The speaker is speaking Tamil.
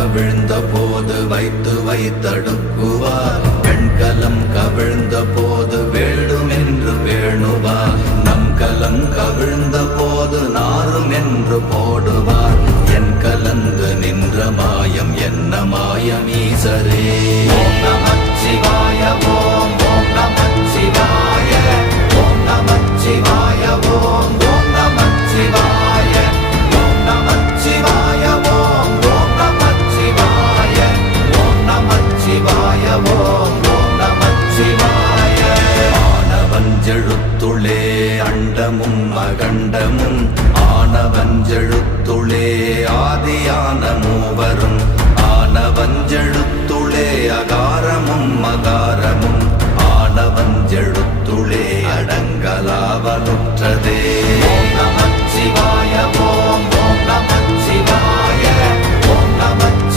கவிழ்ந்த போது வைத்து வைத்தடுக்குவார். பெண்கலம் கவிழ்ந்த போது வேண்டுமென்று வேணுவார். நம் கலம் கவிழ்ந்த போது நாரும் என்று போடுவார். என் கலந்து நின்ற மாயம் என்ன மாயம் ஈசரே. ஓம் நமச்சிவாய.